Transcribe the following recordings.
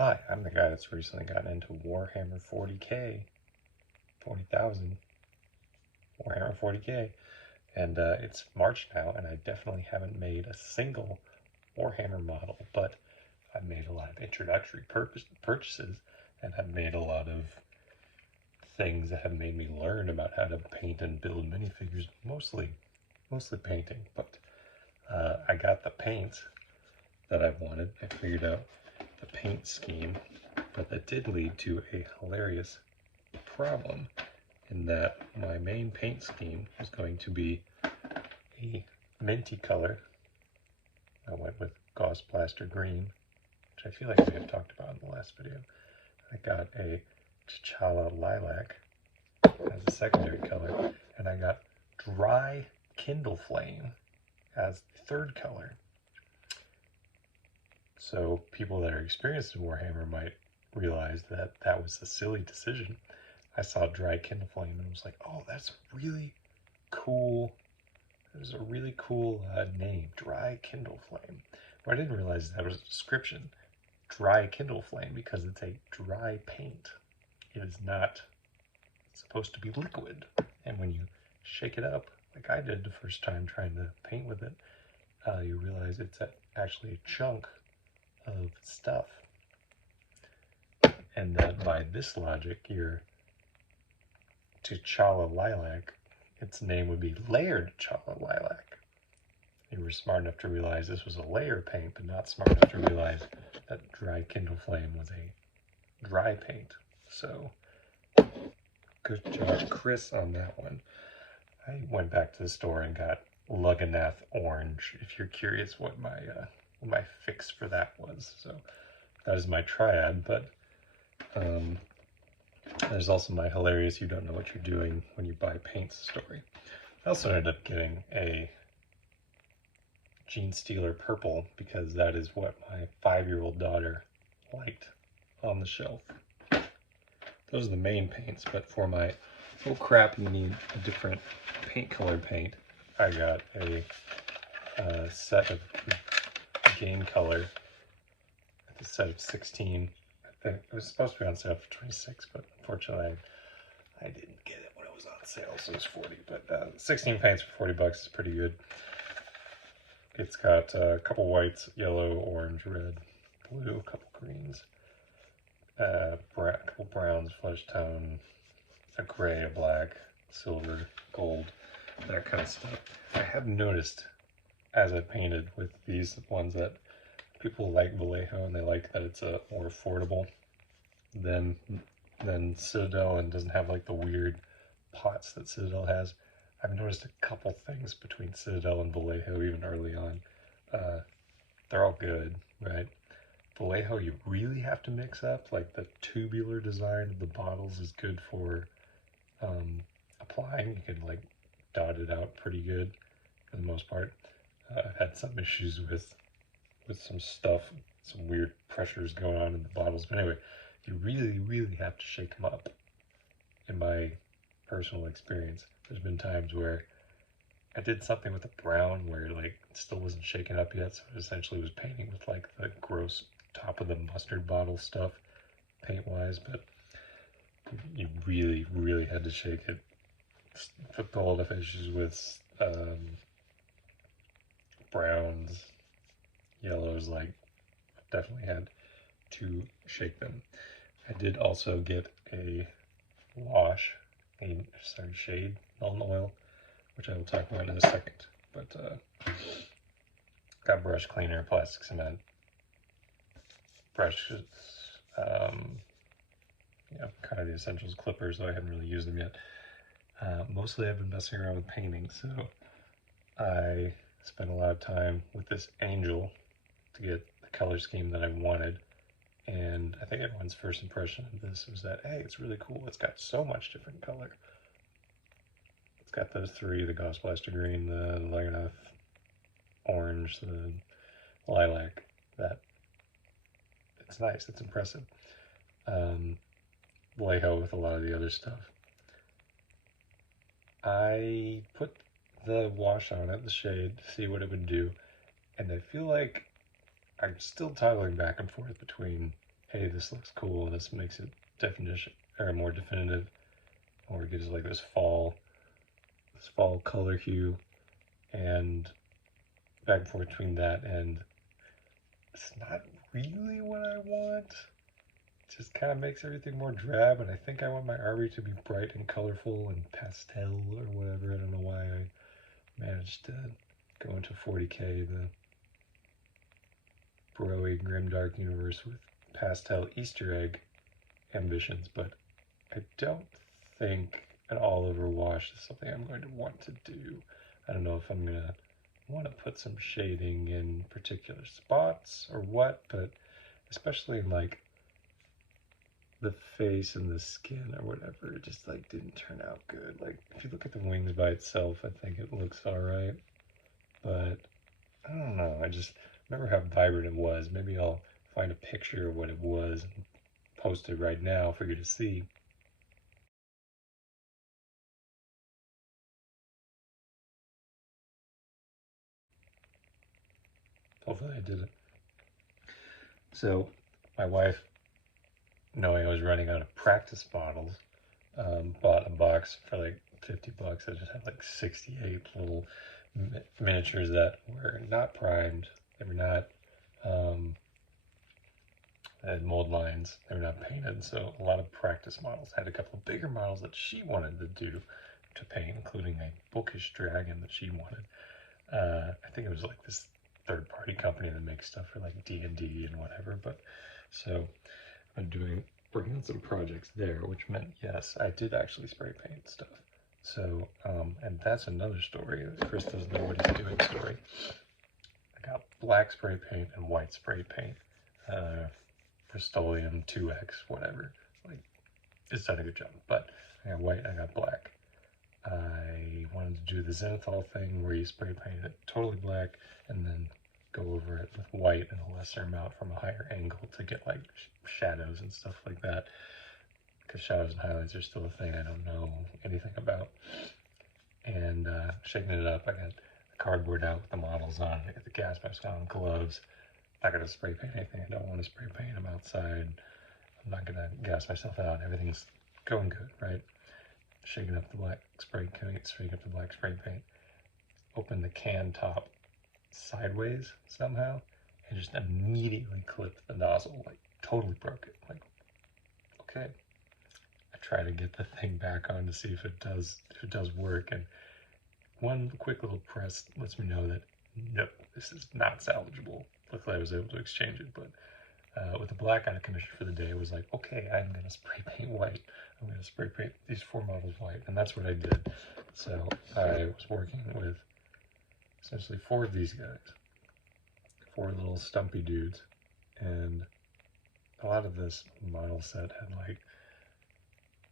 Hi, I'm the guy that's recently gotten into Warhammer 40k, 40,000, Warhammer 40k, and it's March now, and I definitely haven't made a single Warhammer model, but I've made a lot of introductory purchases, and have made a lot of things that have made me learn about how to paint and build minifigures, mostly painting, but I got the paints that I wanted. I figured out the paint scheme, but that did lead to a hilarious problem in that my main paint scheme was going to be a minty color. I went with Gauss Blaster Green, which I feel like we had talked about in the last video. I got a T'Challa Lilac as a secondary color, and I got Dry Kindle Flame as the third color. So people that are experienced in Warhammer might realize that that was a silly decision. I saw Dry Kindle Flame and was like, oh, that's really cool. It was a really cool name, Dry Kindle Flame. But I didn't realize that was a description, Dry Kindle Flame, because it's a dry paint. It is not supposed to be liquid. And when you shake it up, like I did the first time trying to paint with it, you realize it's actually a chunk of stuff. And that by this logic, your T'Challa Lilac, its name would be Layered T'Challa Lilac. You were smart enough to realize this was a layer paint, but not smart enough to realize that Dry Kindle Flame was a dry paint. So, good job, Chris, on that one. I went back to the store and got Lugganath Orange, if you're curious what my fix for that was. So, that is my triad, but there's also my hilarious you don't know what you're doing when you buy paints story. I also ended up getting a Gene Stealer Purple because that is what my 5-year-old daughter liked on the shelf. Those are the main paints, but for my, oh crap, you need a different paint color paint, I got a set of game color, a set of 16. I think it was supposed to be on sale for 26, but unfortunately I didn't get it when it was on sale, so it was 40. But 16 paints for 40 bucks is pretty good. It's got a couple whites, yellow, orange, red, blue, a couple greens, a couple browns, flesh tone, a gray, a black, silver, gold, that kind of stuff. I have noticed as I painted with these ones that people like Vallejo, and they like that it's more affordable than Citadel and doesn't have like the weird pots that Citadel has. I've noticed a couple things between Citadel and Vallejo even early on. They're all good, right? Vallejo you really have to mix up, like the tubular design of the bottles is good for applying. You can like dot it out pretty good for the most part. I've had some issues with some stuff, some weird pressures going on in the bottles, but anyway, you really have to shake them up. In my personal experience, there's been times where I did something with a brown where like it still wasn't shaken up yet, so it essentially was painting with like the gross top of the mustard bottle stuff paint wise, but you really had to shake it. Took all the issues with browns, yellows, like definitely had to shake them. I did also get a shade Null Oil, which I will talk about in a second. But got brush cleaner, plastic cement, brushes, kind of the essentials, clippers, though I haven't really used them yet. Mostly I've been messing around with painting, so I spent a lot of time with this angel to get the color scheme that I wanted. And I think everyone's first impression of this was that, hey, it's really cool. It's got so much different color. It's got those three, the Gauss Blaster Green, the Lugganath Orange, the Lilac. That it's nice, it's impressive. Vallejo with a lot of the other stuff. I put the wash on it, the shade, to see what it would do, and I feel like I'm still toggling back and forth between hey, this looks cool, this makes it definition or more definitive, or it gives like this fall color hue, and back and forth between that, and it's not really what I want. It just kind of makes everything more drab, and I think I want my army to be bright and colorful and pastel or whatever. I don't know why I managed to go into 40k, the broy grimdark universe with pastel Easter egg ambitions, but I don't think an Oliv Wash is something I'm going to want to do. I don't know if I'm gonna want to put some shading in particular spots or what, but especially in like the face and the skin or whatever, it just like didn't turn out good. Like if you look at the wings by itself, I think it looks alright, but I don't know, I just remember how vibrant it was. Maybe I'll find a picture of what it was and post it right now for you to see. Hopefully I did it. So my wife, knowing I was running out of practice models, bought a box for like $50. I just had like 68 little miniatures that were not primed. They were not, they had mold lines. They were not painted. So a lot of practice models. I had a couple of bigger models that she wanted to paint, including a bookish dragon that she wanted. I think it was like this third-party company that makes stuff for like D&D and whatever. But so I'm working on some projects there, which meant, yes, I did actually spray paint stuff. So, and that's another story. Chris doesn't know what he's doing story. I got black spray paint and white spray paint. Bristolium 2X, whatever. Like, it's done a good job. But I got white, I got black. I wanted to do the Zenithal thing where you spray paint it totally black and then go over it with white and a lesser amount from a higher angle to get like shadows and stuff like that, because shadows and highlights are still a thing I don't know anything about. And shaking it up, I got the cardboard out with the models on, I got the gas mask on, gloves. I'm not going to spray paint anything. I don't want to spray paint. I'm outside. I'm not going to gas myself out. Everything's going good, right? Shaking up the black spray paint, shaking up the black spray paint. Open the can top sideways somehow and just immediately clipped the nozzle, like totally broke it. Like, okay. I try to get the thing back on to see if it does work, and one quick little press lets me know that no, this is not salvageable. Luckily I was able to exchange it, but with the black out of commission for the day, it was like, okay, I'm going to spray paint white. I'm going to spray paint these 4 models white, and that's what I did. So I was working with essentially 4 of these guys, 4 little stumpy dudes, and a lot of this model set had like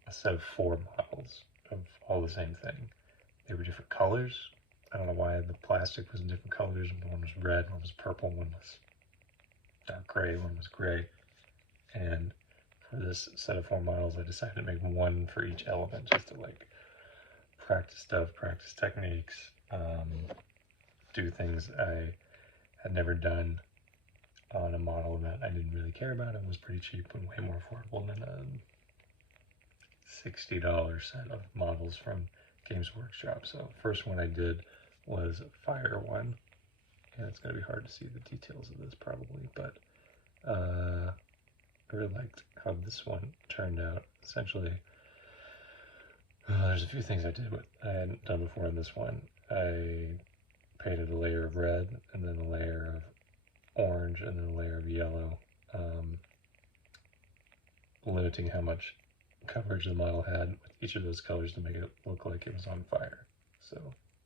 a set of 4 models of all the same thing. They were different colors. I don't know why the plastic was in different colors. One was red, one was purple, one was dark gray, one was gray. And for this set of 4 models, I decided to make 1 for each element, just to like practice stuff, practice techniques, do things I had never done on a model that I didn't really care about. It was pretty cheap and way more affordable than a $60 set of models from Games Workshop. So first one I did was a fire one, and it's going to be hard to see the details of this probably, but I really liked how this one turned out. Essentially, there's a few things I did what I hadn't done before in this one. I painted a layer of red, and then a layer of orange, and then a layer of yellow, limiting how much coverage the model had with each of those colors to make it look like it was on fire. So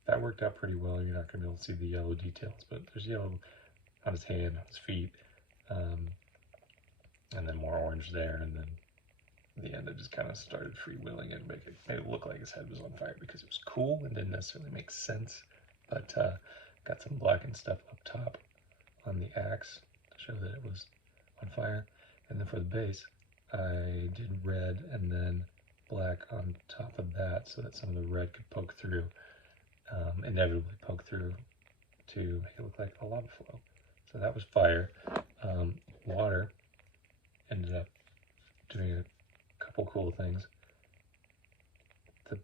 that worked out pretty well. You're not going to be able to see the yellow details, but there's yellow on his hand, on his feet, and then more orange there, and then at the end I just kind of started freewheeling it and made it look like his head was on fire because it was cool and didn't necessarily make sense, but got some blackened stuff up top on the axe to show that it was on fire. And then for the base, I did red and then black on top of that so that some of the red could poke through, inevitably poke through to make it look like a lava flow. So that was fire. Water, ended up doing a couple cool things. The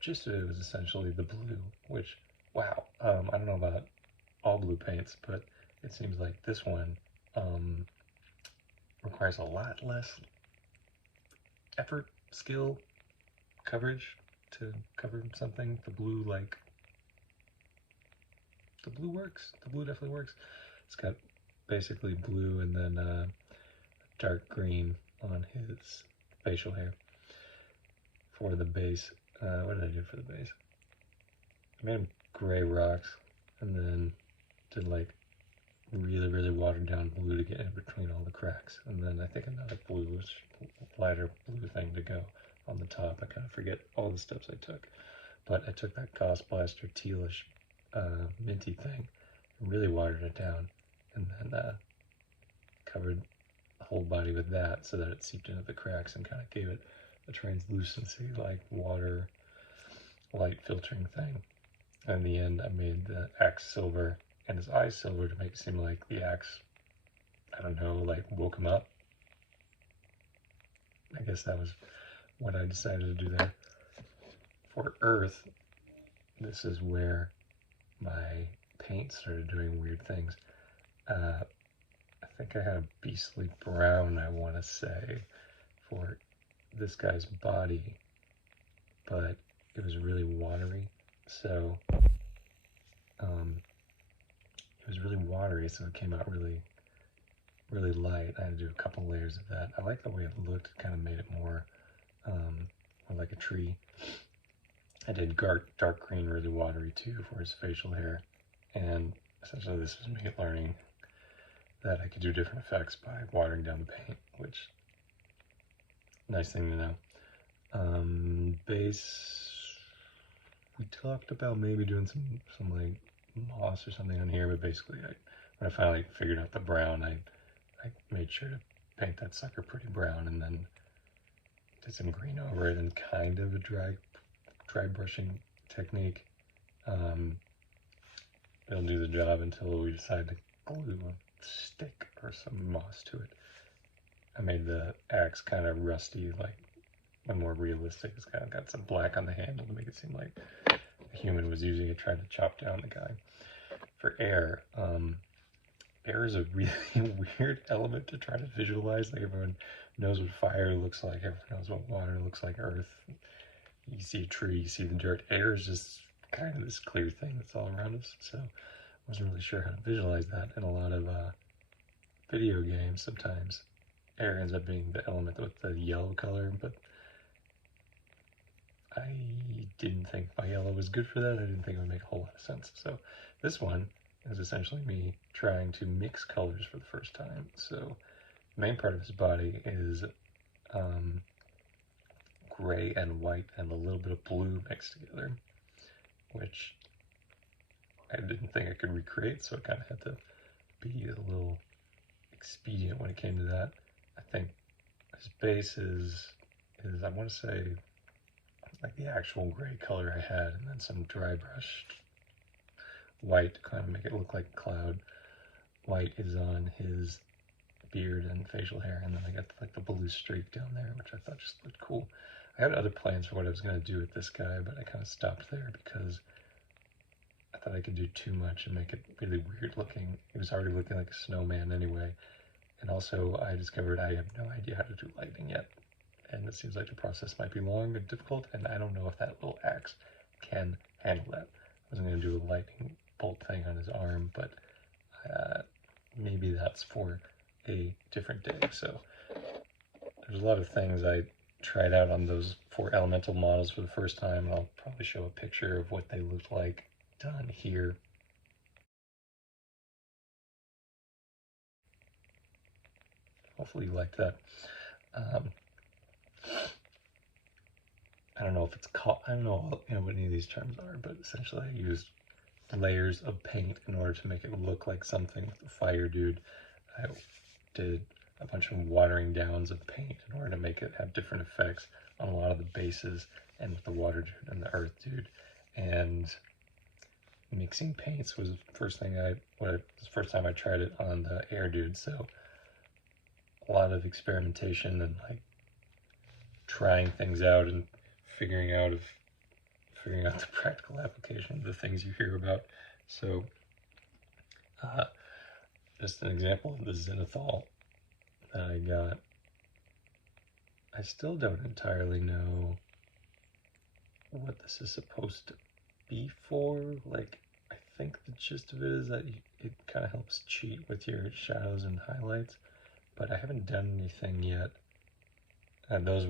gist of it was essentially the blue, which, wow, I don't know about all blue paints, but it seems like this one requires a lot less effort, skill, coverage to cover something. The blue works. The blue definitely works. It's got basically blue and then dark green on his facial hair. For the base, what did I do for the base? I made him gray rocks and then did like really watered down blue to get in between all the cracks, and then I think another bluish, lighter blue thing to go on the top. I kind of forget all the steps I took, but I took that Gauss Blaster tealish minty thing and really watered it down, and then covered the whole body with that so that it seeped into the cracks and kind of gave it a translucency, like water light filtering thing. And in the end, I made the axe silver and his eyes silver to make it seem like the axe, I don't know, like woke him up. I guess that was what I decided to do there. For Earth, this is where my paint started doing weird things. I think I had a beastly brown, I want to say, for this guy's body, but it was really watery, so it was really watery, so it came out really light. I had to do a couple layers of that. I like the way it looked. It kind of made it more like a tree. I did dark green, really watery too for his facial hair, and essentially this was me learning that I could do different effects by watering down the paint, which, nice thing to know. Base, we talked about maybe doing some like moss or something on here, but basically when I finally figured out the brown, I made sure to paint that sucker pretty brown, and then did some green over it, and kind of a dry brushing technique. It'll do the job until we decide to glue a stick or some moss to it. I made the axe kind of rusty, like more realistic. It's kind of got some black on the handle to make it seem like a human was using it, trying to chop down the guy. For air, air is a really weird element to try to visualize. Like, everyone knows what fire looks like, everyone knows what water looks like, earth. You see a tree, you see the dirt. Air is just kind of this clear thing that's all around us. So I wasn't really sure how to visualize that. In a lot of video games, sometimes air ends up being the element with the yellow color, but I didn't think my yellow was good for that. I didn't think it would make a whole lot of sense. So this one is essentially me trying to mix colors for the first time. So the main part of his body is gray and white and a little bit of blue mixed together, which I didn't think I could recreate, so I kind of had to be a little expedient when it came to that. I think his base is I want to say like the actual gray color I had, and then some dry brushed white to kind of make it look like a cloud. White is on his beard and facial hair, and then I got like the blue streak down there, which I thought just looked cool. I had other plans for what I was going to do with this guy, but I kind of stopped there because I thought I could do too much and make it really weird looking. He was already looking like a snowman anyway, and also I discovered I have no idea how to do lighting yet, and it seems like the process might be long and difficult, and I don't know if that little axe can handle that. I wasn't going to do a lightning bolt thing on his arm, but maybe that's for a different day. So there's a lot of things I tried out on those 4 elemental models for the first time, and I'll probably show a picture of what they look like done here. Hopefully you liked that. I don't know if it's called, I don't know what any of these terms are, but essentially I used layers of paint in order to make it look like something with the fire dude. I did a bunch of watering downs of paint in order to make it have different effects on a lot of the bases, and with the water dude and the earth dude. And mixing paints was the first thing the first time I tried it on the air dude. So a lot of experimentation and like trying things out and figuring out the practical application of the things you hear about. So just an example of the Zenithal that I got. I still don't entirely know what this is supposed to be for. Like, I think the gist of it is that it kind of helps cheat with your shadows and highlights, but I haven't done anything yet. And those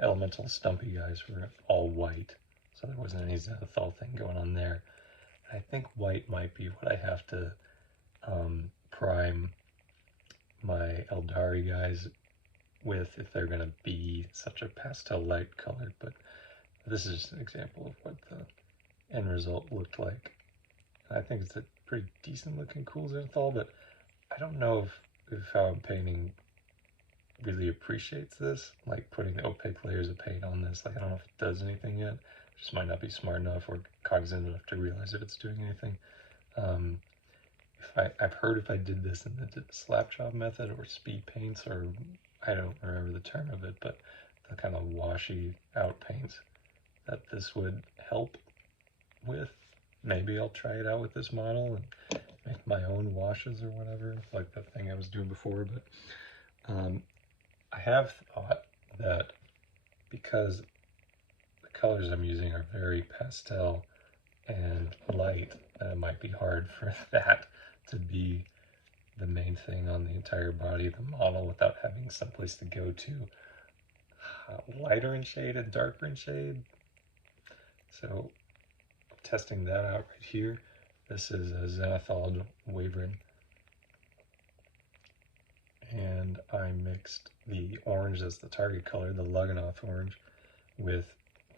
elemental stumpy guys were all white, so there wasn't any Zenithal thing going on there. I think white might be what I have to prime my Aeldari guys with if they're going to be such a pastel light color, but this is just an example of what the end result looked like. I think it's a pretty decent looking cool Zenithal, but I don't know if how I'm painting really appreciates this, like putting the opaque layers of paint on this. Like, I don't know if it does anything yet. It just might not be smart enough or cognizant enough to realize if it's doing anything. I've heard if I did this in the slap job method or speed paints, or I don't remember the term of it, but the kind of washy out paints, that this would help with. Maybe I'll try it out with this model and make my own washes or whatever, like the thing I was doing before. But I have thought that because the colors I'm using are very pastel and light, it might be hard for that to be the main thing on the entire body of the model without having someplace to go to lighter in shade and darker in shade. So I'm testing that out right here. This is a Zenithal wavering, and I mixed the orange as the target color, the Luggenoth orange, with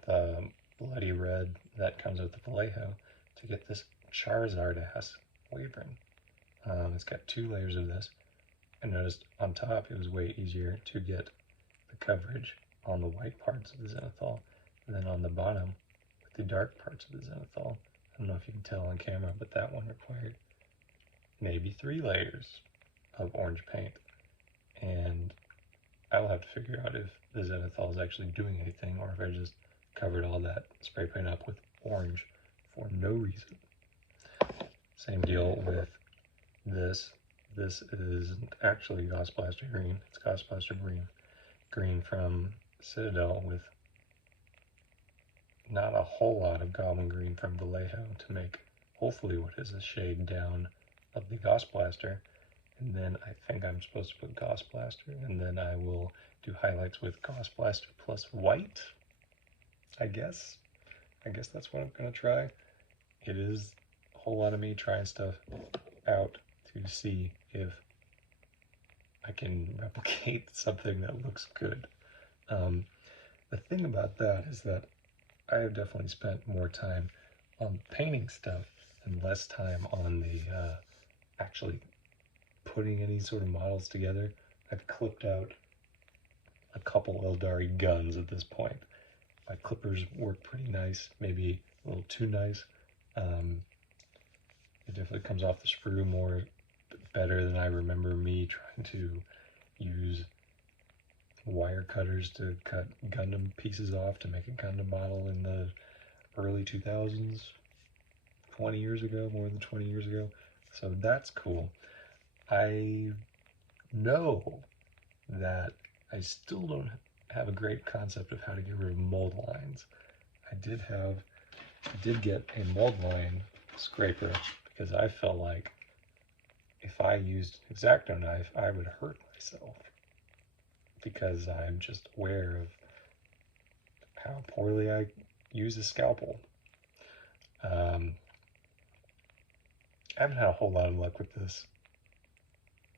the bloody red that comes with the Vallejo to get this Charizard-ass wavering. It's got 2 layers of this. I noticed on top it was way easier to get the coverage on the white parts of the Zenithal than on the bottom with the dark parts of the Zenithal. I don't know if you can tell on camera, but that one required maybe 3 layers of orange paint. And I will have to figure out if the Zenithal is actually doing anything, or if I just covered all that spray paint up with orange for no reason. Same deal with this. This isn't actually Gauss Blaster Green. It's Gauss Blaster Green from Citadel, with not a whole lot of Goblin Green from Vallejo to make hopefully what is a shade down of the Gauss Blaster. And then I think I'm supposed to put Gauss Blaster, and then I will do highlights with Gauss Blaster plus white, I guess. I guess that's what I'm going to try. It is a whole lot of me trying stuff out to see if I can replicate something that looks good. The thing about that is that I have definitely spent more time on painting stuff and less time on the actually putting any sort of models together. I've clipped out a couple Aeldari guns at this point. My clippers work pretty nice, maybe a little too nice. It definitely comes off the sprue better than I remember me trying to use wire cutters to cut Gundam pieces off to make a Gundam model in the early 2000s, 20 years ago, more than 20 years ago. So that's cool. I know that I still don't have a great concept of how to get rid of mold lines. I did get a mold line scraper because I felt like if I used an X-Acto knife, I would hurt myself, because I'm just aware of how poorly I use a scalpel. I haven't had a whole lot of luck with this.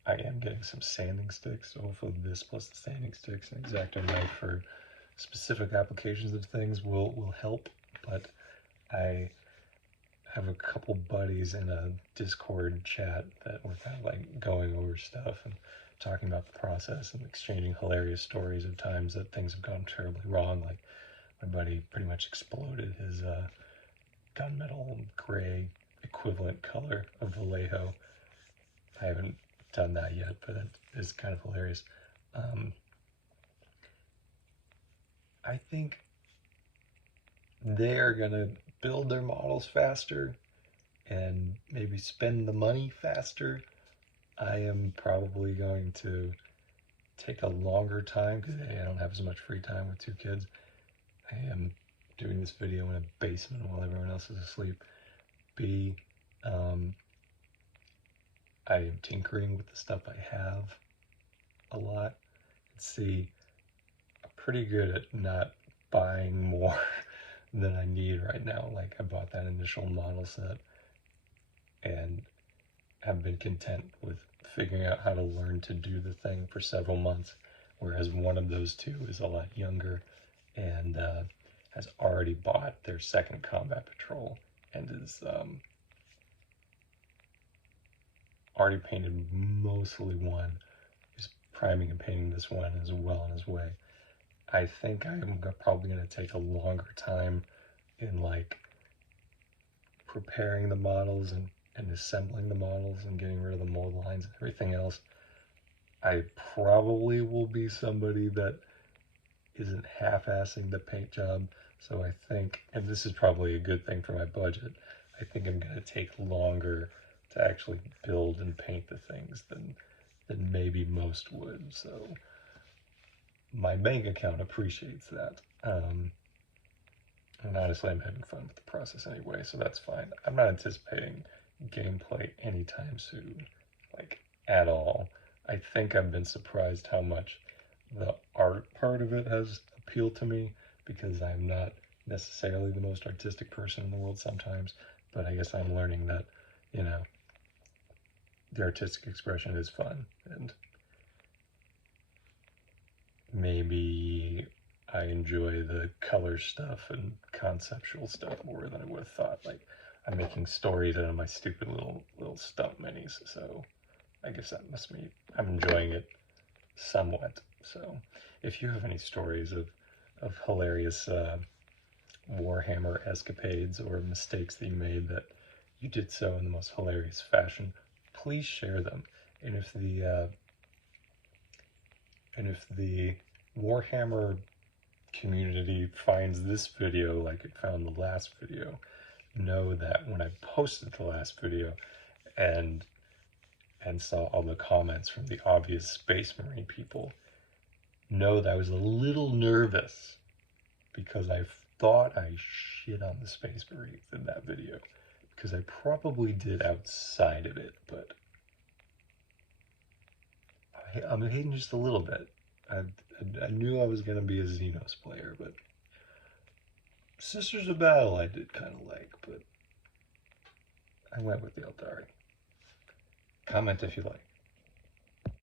I am getting some sanding sticks, so hopefully this plus the sanding sticks and X-Acto knife for specific applications of things will help. But I have a couple buddies in a Discord chat that we're kind of like going over stuff and talking about the process and exchanging hilarious stories of times that things have gone terribly wrong. Like, my buddy pretty much exploded his gunmetal gray equivalent color of Vallejo. I haven't done that yet, but it is kind of hilarious. I think they are going to build their models faster and maybe spend the money faster. I am probably going to take a longer time because A, I don't have as much free time with 2 kids. I am doing this video in a basement while everyone else is asleep. B, I am tinkering with the stuff I have a lot. And C, I'm pretty good at not buying more than I need right now. Like, I bought that initial model set and have been content with figuring out how to learn to do the thing for several months, whereas one of those 2 is a lot younger and has already bought their 2nd combat patrol and is already painted mostly one. He's priming and painting this one as well on his way. I think I'm probably going to take a longer time in like preparing the models and assembling the models and getting rid of the mold lines and everything else. I probably will be somebody that isn't half-assing the paint job, so I think, and this is probably a good thing for my budget, I think I'm going to take longer to actually build and paint the things than maybe most would, so my bank account appreciates that. And honestly, I'm having fun with the process anyway, so that's fine. I'm not anticipating gameplay anytime soon, like, at all. I think I've been surprised how much the art part of it has appealed to me, because I'm not necessarily the most artistic person in the world sometimes, but I guess I'm learning that, you know, the artistic expression is fun, and maybe I enjoy the color stuff and conceptual stuff more than I would have thought. Like, I'm making stories out of my stupid little stump minis, so I guess that must mean I'm enjoying it somewhat. So if you have any stories of hilarious Warhammer escapades or mistakes that you made that you did so in the most hilarious fashion, please share them. And if the Warhammer community finds this video like it found the last video, know that when I posted the last video and saw all the comments from the obvious Space Marine people, know that I was a little nervous because I thought I shit on the Space Marines in that video, because I probably did outside of it, but I'm hating just a little bit. I knew I was going to be a Xenos player, but Sisters of Battle I did kind of like, but I went with the Aeldari. Comment if you like.